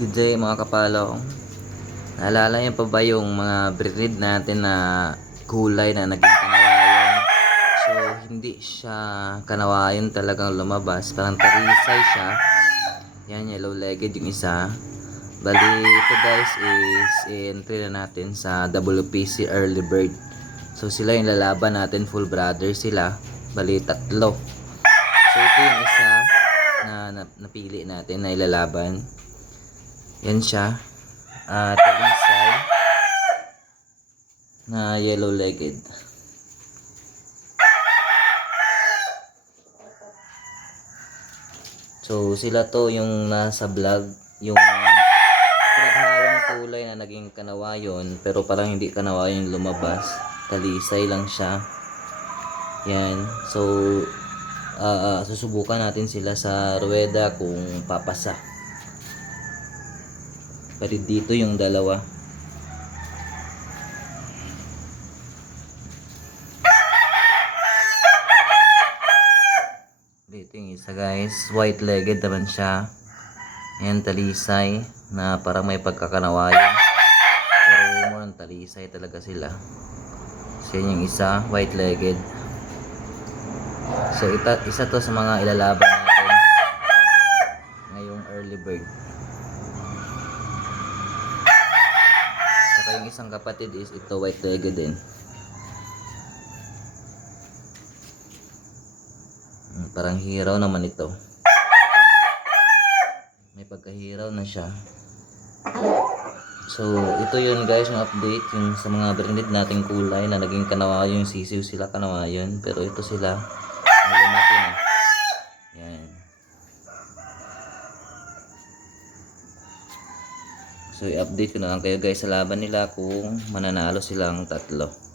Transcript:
good day mga kapalong. Naalala niyo pa ba yung mga breed natin na kulay na naging kanawayan? So, hindi siya kanawayan talagang lumabas. Parang tarisay siya. Yan, yellow-legged yung isa. Bali, ito guys is entry na natin sa WPC Early Bird. So, sila yung lalaban natin. Full brother sila. Bali, tatlo. So, ito yung isa na, na napili natin na ilalaban. Yan siya. At talisay na yellow-legged. So, sila to yung nasa vlog. Yung pinaghawang kulay na naging kanawayon. Pero parang hindi kanawayon lumabas. Talisay lang siya. Yan. So, ah, ah, susubukan natin sila sa rueda kung papasa. Pero dito yung dalawa. Dito yung isa guys. White-legged naman siya. Yan talisay na parang may pagkakanawayan. Pero mukhang talisay talaga sila. So yung isa. White-legged. So ita, isa to sa mga ilalaban natin ngayong early bird. Saka yung isang kapatid is ito white-legged din. Mm, Parang hiraw naman ito. May pagkahiraw na siya. So, ito yun guys, yung update yung sa mga branded nating kulay na naging kanawayon, yung sisiw sila kanawayon. Pero ito sila, ang lumaki na. Yan. So, i-update ko na lang kayo guys sa laban nila kung mananalo silang tatlo.